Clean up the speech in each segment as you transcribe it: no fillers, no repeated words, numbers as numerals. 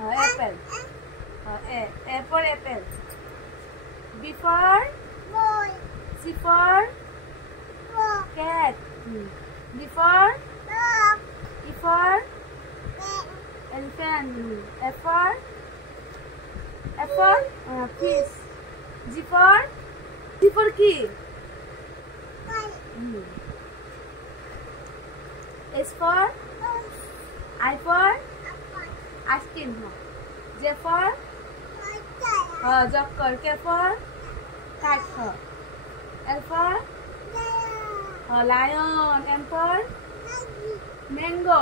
Apple. A for apple. B for boy. C for cat. D for Dog. E for Cat. elephant. F for fish. G for key. Kite. S for Goose. I for Apple. ice cream. J for Water. joker. K for cat. L for lion. M for mango.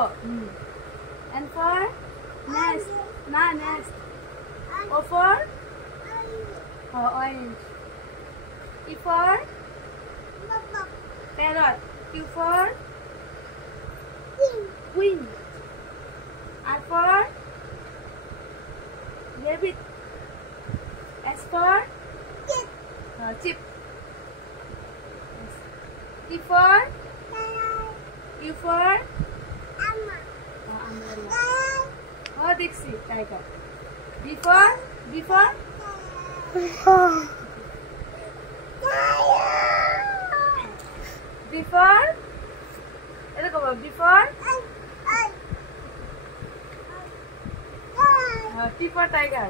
N for nest. Nest. O for orange. P for parrot. Q for queen. R for rabbit. S for chip. T for U for umbrella. Dixie, tiger. B for T for tiger.